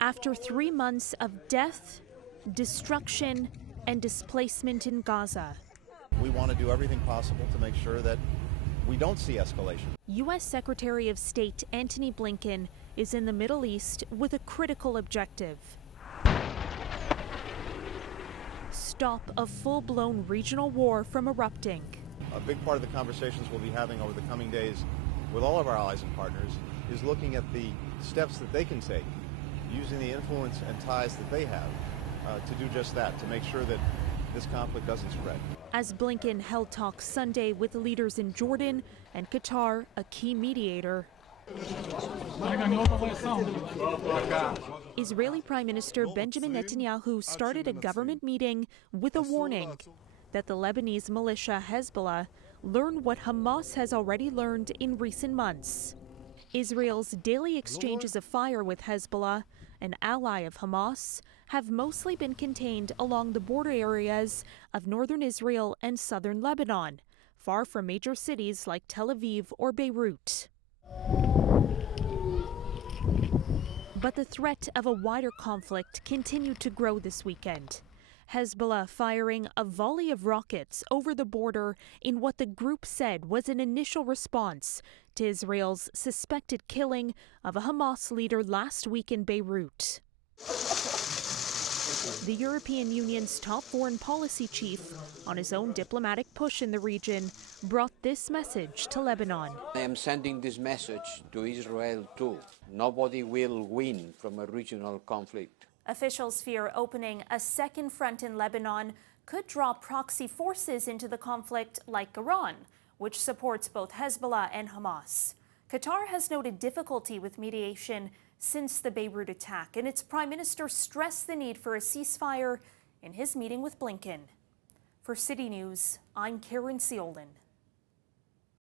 After 3 months of death, destruction, and displacement in Gaza, we want to do everything possible to make sure that we don't see escalation. U.S. Secretary of State Antony Blinken is in the Middle East with a critical objective: stop a full-blown regional war from erupting. A big part of the conversations we'll be having over the coming days with all of our allies and partners is looking at the steps that they can take, using the influence and ties that they have to do just that, to make sure that this conflict doesn't spread. As Blinken held talks Sunday with leaders in Jordan and Qatar, a key mediator, Israeli Prime Minister Benjamin Netanyahu started a government meeting with a warning that the Lebanese militia Hezbollah learn what Hamas has already learned in recent months. Israel's daily exchanges of fire with Hezbollah, an ally of Hamas, have mostly been contained along the border areas of northern Israel and southern Lebanon, far from major cities like Tel Aviv or Beirut. But the threat of a wider conflict continued to grow this weekend. Hezbollah firing a volley of rockets over the border in what the group said was an initial response to Israel's suspected killing of a Hamas leader last week in Beirut. The European Union's top foreign policy chief, on his own diplomatic push in the region, brought this message to Lebanon. I am sending this message to Israel too. Nobody will win from a regional conflict. Officials fear opening a second front in Lebanon could draw proxy forces into the conflict like Iran, which supports both Hezbollah and Hamas. Qatar has noted difficulty with mediation since the Beirut attack, and its prime minister stressed the need for a ceasefire in his meeting with Blinken. For City News, I'm Caryn Ceolin.